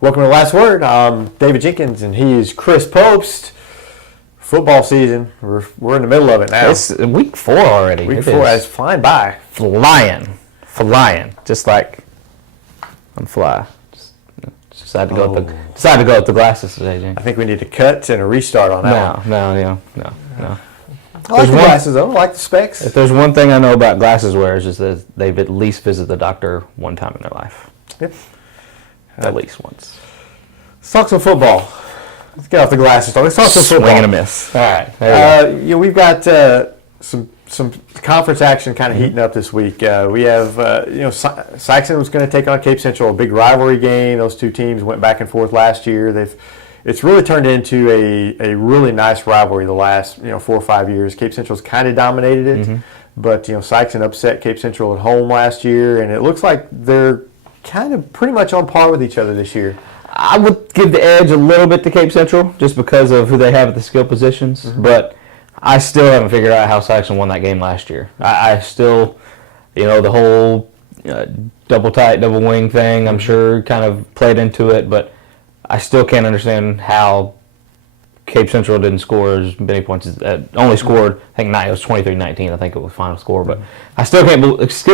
Welcome to Last Word. I'm David Jenkins, and he is Chris Pobst. Football season. We're in the middle of it now. It's week 4 already. Week 4. It's flying by. Flying. Just like on fly. Just decided to go with the glasses today, James. I think we need to cut and a restart on that. No. I like the glasses though. I like the specs. If there's one thing I know about glasses wearers is that they've at least visited the doctor one time in their life. Yep. At least once. Let's talk some football. Let's get off the glasses. Let's talk some football. Swing and a miss. All right. We've got some conference action kind of heating up this week. We have Sikeston was going to take on Cape Central, a big rivalry game. Those two teams went back and forth last year. It's really turned into a really nice rivalry the last 4 or 5 years. Cape Central's kind of dominated it, but Sikeston upset Cape Central at home last year, and it looks like they're kind of pretty much on par with each other this year. I would give the edge a little bit to Cape Central just because of who they have at the skill positions, but I still haven't figured out how Sikeston won that game last year. I still, the whole double tight, double wing thing, I'm sure kind of played into it, but I still can't understand how Cape Central didn't score as many points. Only scored, I think it was 23-19. I think it was the final score, but I still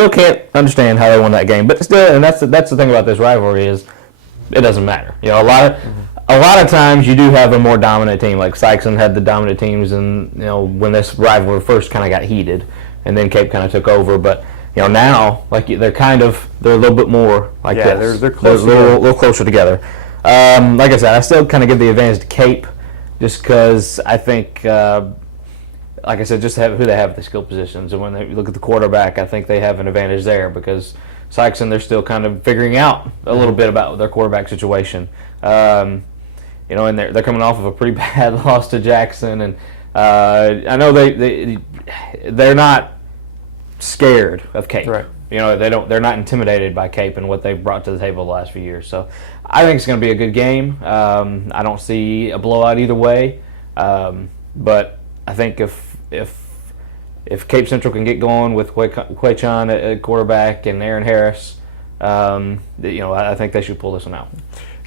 can't understand how they won that game. But still, and that's the thing about this rivalry is it doesn't matter. A lot of times you do have a more dominant team. Like Sikeston had the dominant teams, and when this rivalry first kind of got heated, and then Cape kind of took over. But now like they're a little bit more like this. They're close. They're a little closer together. Like I said, I still kind of give the advantage to Cape. Just because I think, like I said, just who they have at the skill positions. And when they look at the quarterback, I think they have an advantage there because Sikeston, they're still kind of figuring out a little bit about their quarterback situation. And they're coming off of a pretty bad loss to Jackson. And I know they're not scared of Cape. Right. They're not intimidated by Cape and what they've brought to the table the last few years. So I think it's going to be a good game. I don't see a blowout either way. But I think if Cape Central can get going with Quay Chan at quarterback and Aaron Harris, I think they should pull this one out.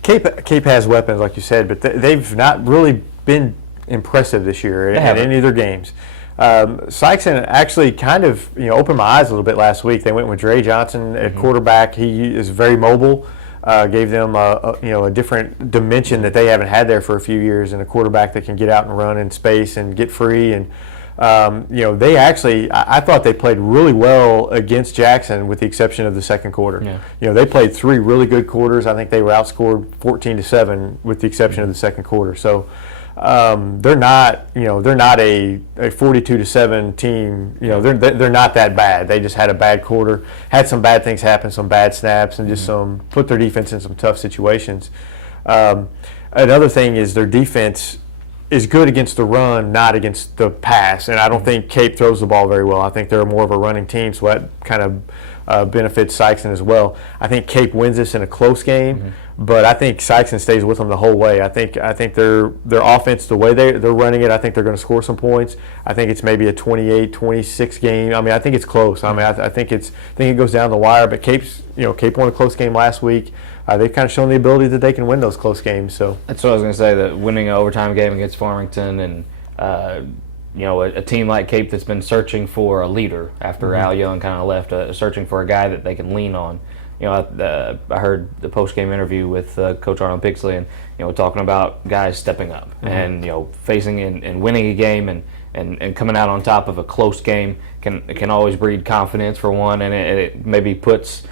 Cape has weapons, like you said, but they've not really been impressive this year in any of their games. Sikeston actually kind of opened my eyes a little bit last week. They went with Dre Johnson at quarterback. He is very mobile. Gave them a different dimension that they haven't had there for a few years, and a quarterback that can get out and run in space and get free. And they actually, I thought they played really well against Jackson, with the exception of the second quarter. Yeah. They played 3 really good quarters. I think they were outscored 14-7, with the exception of the second quarter. So. They're not a 42-7 team. They're not that bad. They just had a bad quarter, had some bad things happen, some bad snaps, and just put their defense in some tough situations. Another thing is their defense is good against the run, not against the pass. And I don't think Cape throws the ball very well. I think they're more of a running team, so that kind of benefits Sikeston as well. I think Cape wins this in a close game. But I think Sikeston stays with them the whole way. I think their offense, the way they're running it, I think they're going to score some points. I think it's maybe a 28-26 game. I mean, I think it's close. I mean, I think it goes down the wire. But Cape won a close game last week. They've kind of shown the ability that they can win those close games. So that's what I was going to say. That winning an overtime game against Farmington, and a team like Cape that's been searching for a leader after Al Young kind of left, searching for a guy that they can lean on. I heard the post-game interview with Coach Arnold Pixley, and talking about guys stepping up and facing and winning a game and coming out on top of a close game can always breed confidence for one, and it maybe puts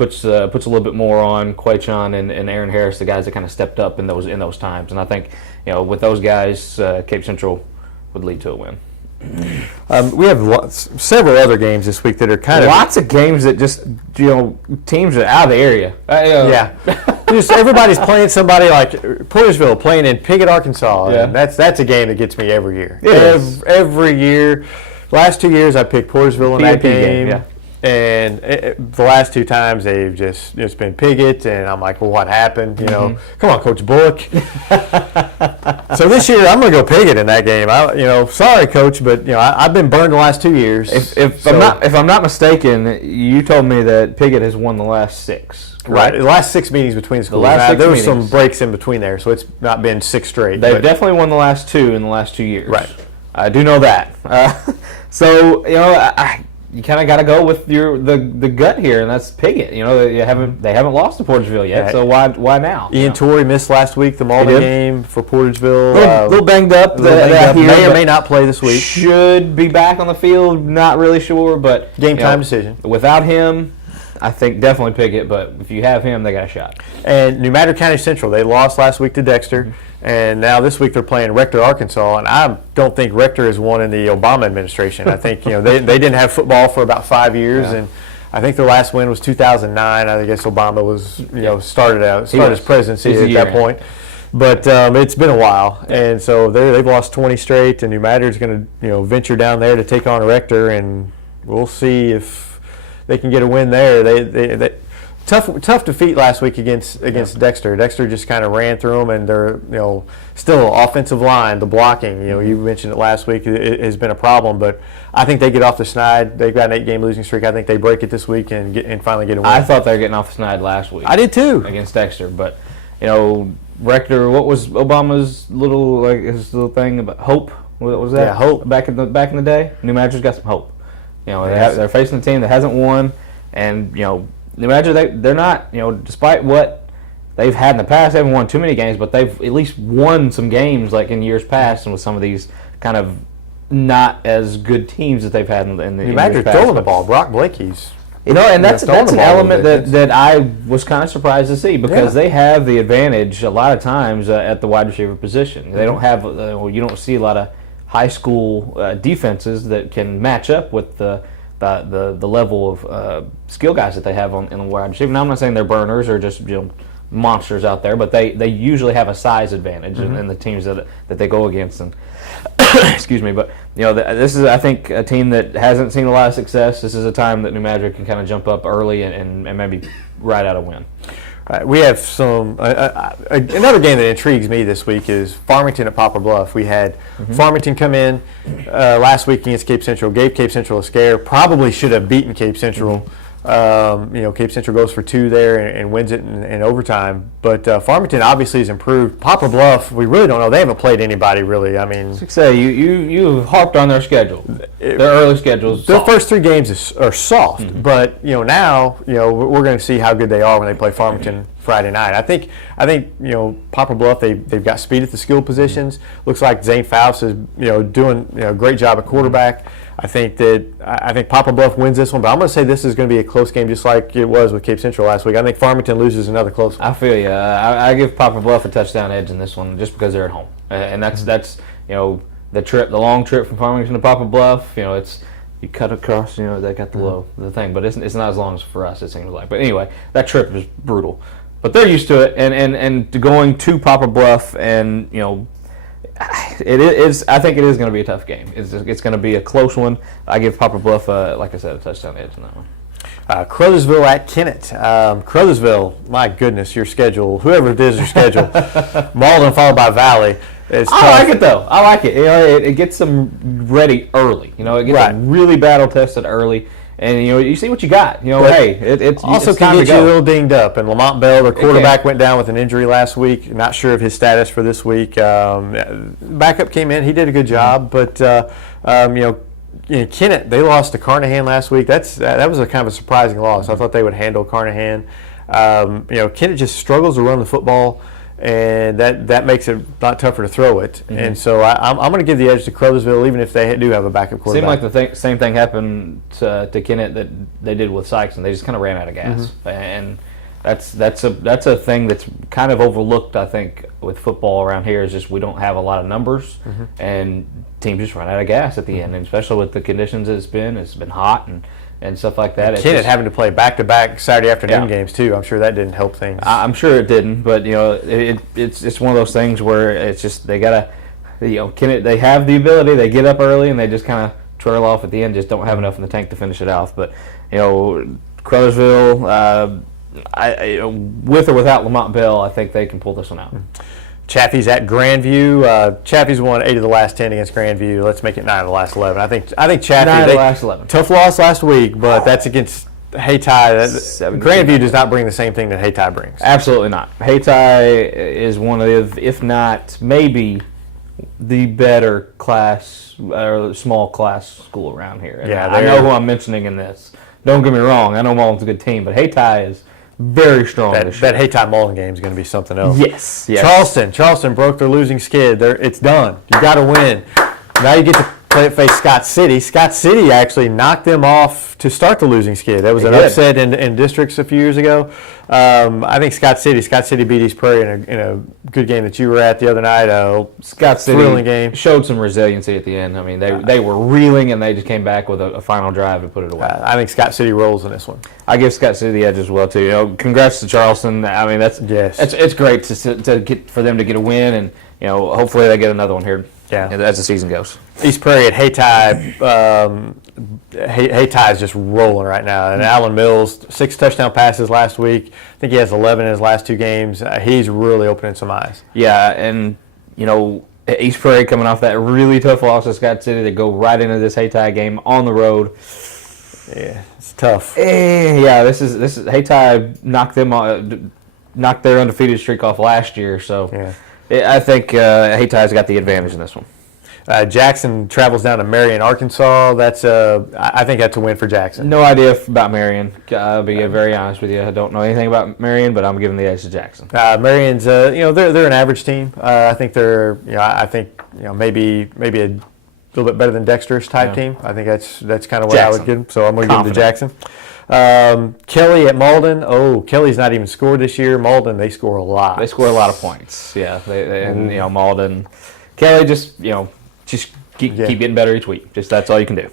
a little bit more on Quay Chan and Aaron Harris, the guys that kind of stepped up in those times. And I think with those guys, Cape Central would lead to a win. We have several other games this week that are kind of lots of games that just teams are out of the area. Yeah, just everybody's playing somebody like Portersville playing in Piggott, Arkansas. Yeah. And that's a game that gets me every year. Every year. Last 2 years I picked Portersville in that game. And the last two times they've just it's been Piggott, and I'm like, well, what happened? You know, come on, Coach Bullock. So this year I'm going to go Piggott in that game. Sorry, Coach, but I've been burned the last 2 years. If I'm not mistaken, you told me that Piggott has won the last 6. Right, the last 6 meetings between the schools. There were some breaks in between there, so it's not been 6 straight. They've definitely won the last 2 in the last 2 years. Right. I do know that. So you kind of got to go with the gut here, and that's Piggott. They haven't lost to Portageville yet, so why now? Ian Torrey missed last week, the Malden game for Portageville. A little banged up. May or may not play this week. Should be back on the field. Not really sure, but game time decision. Without him, I think definitely Piggott. But if you have him, they got a shot. And New Madrid County Central, they lost last week to Dexter. And now this week they're playing Rector, Arkansas, and I don't think Rector has won in the Obama administration. I think they didn't have football for about 5 years, and I think their last win was 2009. I guess Obama was started his presidency at that point, but it's been a while, and so they've lost 20 straight. And New Madrid's going to venture down there to take on Rector, and we'll see if they can get a win there. They Tough defeat last week against Dexter. Dexter just kind of ran through them, and they're still offensive line, the blocking. You mentioned it last week. It has been a problem, but I think they get off the schneid. They've got an 8-game losing streak. I think they break it this week and finally get a win. I thought they were getting off the schneid last week. I did too against Dexter, but Rector. What was Obama's his little thing about hope? What was that? Yeah, hope. Back in the day, New Madrid's got some hope. They're facing a team that hasn't won, and New Madrid, they're not, despite what they've had in the past, they haven't won too many games, but they've at least won some games like in years past, and with some of these kind of not as good teams that they've had in the New Madrid throwing the ball. Brock Blakey's. And that's an element that I was kind of surprised to see, because they have the advantage a lot of times at the wide receiver position. They don't have, you don't see a lot of high school defenses that can match up with the level of skill guys that they have in the wide receiver. Now, I'm not saying they're burners or just monsters out there, but they usually have a size advantage in the teams that they go against. And excuse me, but this is, I think, a team that hasn't seen a lot of success. This is a time that New Madrid can kind of jump up early and maybe ride out a win. Right, we have some another game that intrigues me this week is Farmington at Poplar Bluff. We had Farmington come in last week against Cape Central, gave Cape Central a scare. Probably should have beaten Cape Central. Cape Central goes for 2 there and wins it in overtime. But Farmington obviously has improved. Poplar Bluff, we really don't know. They haven't played anybody really. I mean, you harped on their schedule. Their early schedules. Their first 3 games are soft, but now we're going to see how good they are when they play Farmington Friday night. I think Poplar Bluff, they've got speed at the skill positions. Looks like Zane Faust is doing a great job at quarterback. I think Poplar Bluff wins this one, but I'm going to say this is going to be a close game, just like it was with Cape Central last week. I think Farmington loses another close one. I feel you. I give Poplar Bluff a touchdown edge in this one, just because they're at home, and that's the long trip from Farmington to Poplar Bluff. It's you cut across. They got the thing, but it's not as long as for us, it seems like. But anyway, that trip is brutal, but they're used to it, and going to Poplar Bluff, and it is. I think it is going to be a tough game. It's going to be a close one. I give Poplar Bluff, like I said, a touchdown edge in that one. Crothersville at Kennett. Crothersville, my goodness, your schedule. Whoever it is, your schedule. Malden followed by Valley. I like it though. I like it. It gets them ready early. It gets them really battle tested early. And you see what you got. It's also it's can time get to you go. a little dinged up. And Lamont Bell, their quarterback, went down with an injury last week. Not sure of his status for this week. Backup came in. He did a good job. But Kennett, they lost to Carnahan last week. That was a kind of a surprising loss. I thought they would handle Carnahan. Kennett just struggles to run the football, and that makes it a lot tougher to throw it. And so I'm going to give the edge to Crothersville, even if they do have a backup quarterback. Seemed like the same thing happened to Kennett that they did with Sikeston. They just kind of ran out of gas, and that's a thing that's kind of overlooked, I think, with football around here. Is just we don't have a lot of numbers, and teams just run out of gas at the end, and especially with the conditions it's been hot and stuff like that. Kennett having to play back-to-back Saturday afternoon games too. I'm sure that didn't help things. I'm sure it didn't, but it's one of those things where it's just they gotta, Kennett, they have the ability. They get up early and they just kind of trail off at the end, just don't have enough in the tank to finish it off. But, Crothersville, with or without Lamont Bell, I think they can pull this one out. Chaffee's at Grandview. Chaffee's won 8 of the last 10 against Grandview. Let's make it 9 of the last 11. I think Chaffee. 9 of the last 11. Tough loss last week, but that's against Hayti. Grandview does not bring the same thing that Hayti brings. Absolutely not. Hayti is one of, if not maybe, the better class or small class school around here. And Yeah, I know who I'm mentioning in this. Don't get me wrong. I know Mullen's a good team, but Hayti is very strong this year. That Hayti Mullen game is going to be something else. Yes. Charleston broke their losing skid. It's done. You got to win. Now you get to face Scott City. Scott City actually knocked them off to start the losing skid. That was an upset in districts a few years ago. I think Scott City beat East Prairie in a good game that you were at the other night. Scott City thrilling game. Showed some resiliency at the end. I mean, they were reeling, and they just came back with a final drive to put it away. I think Scott City rolls in this one. I give Scott City the edge as well too. Congrats to Charleston. I mean, it's great to get for them to get a win, and hopefully they get another one here. Yeah, as the season goes. East Prairie at Hayti. Hayti is just rolling right now. And Allen Mills, 6 touchdown passes last week. I think he has 11 in his last 2 games. He's really opening some eyes. Yeah, and East Prairie coming off that really tough loss to Scott City, they go right into this Hayti game on the road. Yeah, it's tough. This is Hayti knocked their undefeated streak off last year, so. Yeah. I think Hayti's got the advantage in this one. Jackson travels down to Marion, Arkansas. I think that's a win for Jackson. No idea about Marion. I'll be very honest with you. I don't know anything about Marion, but I'm giving the edge to Jackson. Marion's, they're an average team. I think they're, maybe a little bit better than Dexter's type team. I think that's kind of what Jackson. I would give them. So I'm going to give them to Jackson. Kelly at Malden. Oh, Kelly's not even scored this year. Malden, they score a lot. They score a lot of points. Yeah, and Malden, Kelly just keep getting better each week. Just that's all you can do.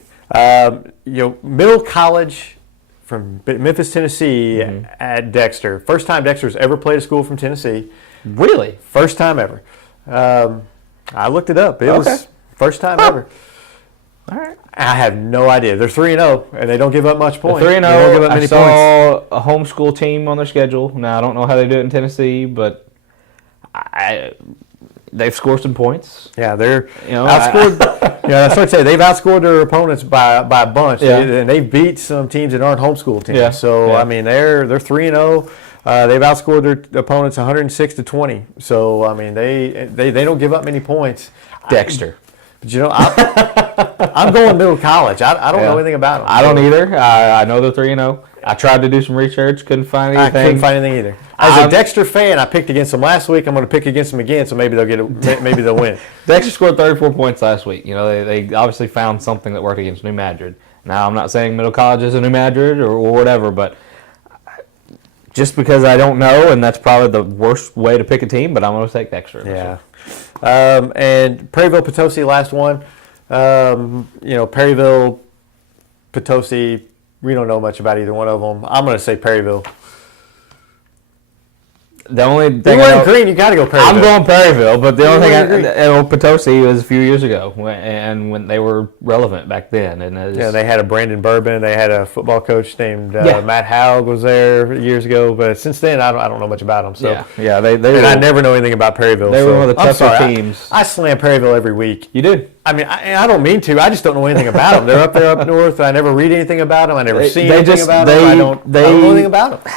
Middle College from Memphis, Tennessee at Dexter. First time Dexter's ever played a school from Tennessee. Really? First time ever. I looked it up. It was first time ever. All right. I have no idea. They're 3-0, and they don't give up much points. 3-0. I saw a homeschool team on their schedule. Now, I don't know how they do it in Tennessee, but they've scored some points. Yeah, they're outscored. That's what I'd say. They've outscored their opponents by a bunch, and they beat some teams that aren't homeschool teams. Yeah. So, I mean, they're 3-0. They've outscored their opponents 106-20. So, I mean, they don't give up many points. Dexter. But I'm going Middle College. I don't know anything about them. I don't either. I know they're 3-0. I tried to do some research, couldn't find anything. I couldn't find anything either. As a Dexter fan, I picked against them last week. I'm going to pick against them again, so maybe they'll win. Dexter scored 34 points last week. They obviously found something that worked against New Madrid. Now, I'm not saying Middle College is a New Madrid or whatever, but just because I don't know, and that's probably the worst way to pick a team, but I'm going to take Dexter. Yeah. And Perryville, Potosi, last one. Perryville, Potosi, we don't know much about either one of them. I'm going to say Perryville. The only thing green, you got to go Perryville. I'm going Perryville, but the only thing Potosi was a few years ago, and when they were relevant back then. And they had a Brandon Bourbon. They had a football coach named Matt Haug was there years ago. But since then, I don't know much about them. So I never know anything about Perryville. They were one of the tougher teams. I slam Perryville every week. You do. I mean, I don't mean to. I just don't know anything about them. They're up there up north. I never read anything about them. I never see anything about them. I don't know anything about them.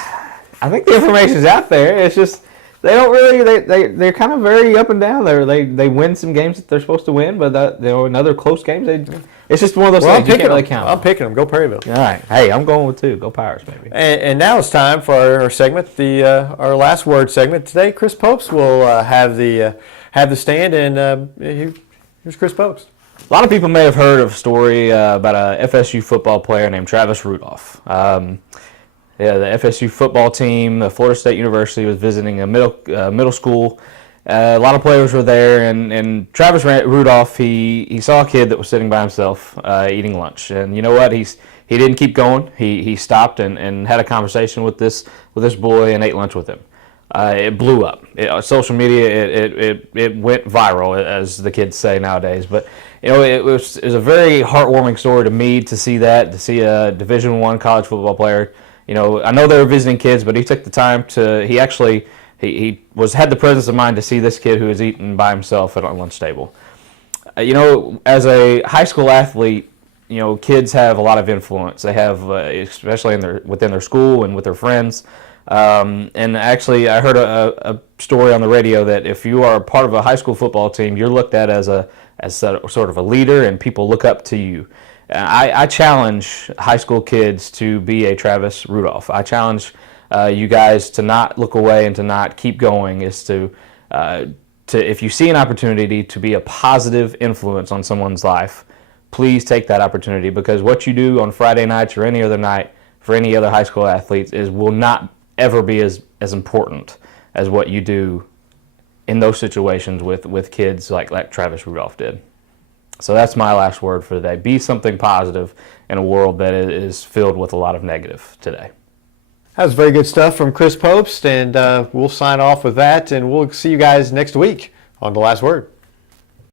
I think the information's out there. It's just they don't really. They're kind of very up and down. They win some games that they're supposed to win, but in other close games, it's just one of those things you can't really count. I'm picking them. Go Perryville. All right. Hey, I'm going with 2. Go Pirates, baby. And now it's time for our segment, our last word segment today. Chris Pobst will have the stand, and here's Chris Pobst. A lot of people may have heard of a story about a FSU football player named Travis Rudolph. The FSU football team, the Florida State University, was visiting a middle school. A lot of players were there, and Travis Rudolph, he saw a kid that was sitting by himself eating lunch. And you know what? He didn't keep going. He stopped and had a conversation with this boy and ate lunch with him. it blew up. Social media, it went viral, as the kids say nowadays. But it was a very heartwarming story to me to see that, to see a Division I college football player. I know they were visiting kids, but he took the time to. He actually had the presence of mind to see this kid who was eating by himself at a lunch table. As a high school athlete, kids have a lot of influence. They have, especially within their school and with their friends. And actually, I heard a story on the radio that if you are a part of a high school football team, you're looked at as sort of a leader, and people look up to you. I challenge high school kids to be a Travis Rudolph. I challenge you guys to not look away and to not keep going. Is to if you see an opportunity to be a positive influence on someone's life, please take that opportunity, because what you do on Friday nights or any other night for any other high school athletes will not ever be as important as what you do in those situations with kids like Travis Rudolph did. So that's my last word for today. Be something positive in a world that is filled with a lot of negative today. That was very good stuff from Chris Pobst, and we'll sign off with that, and we'll see you guys next week on The Last Word.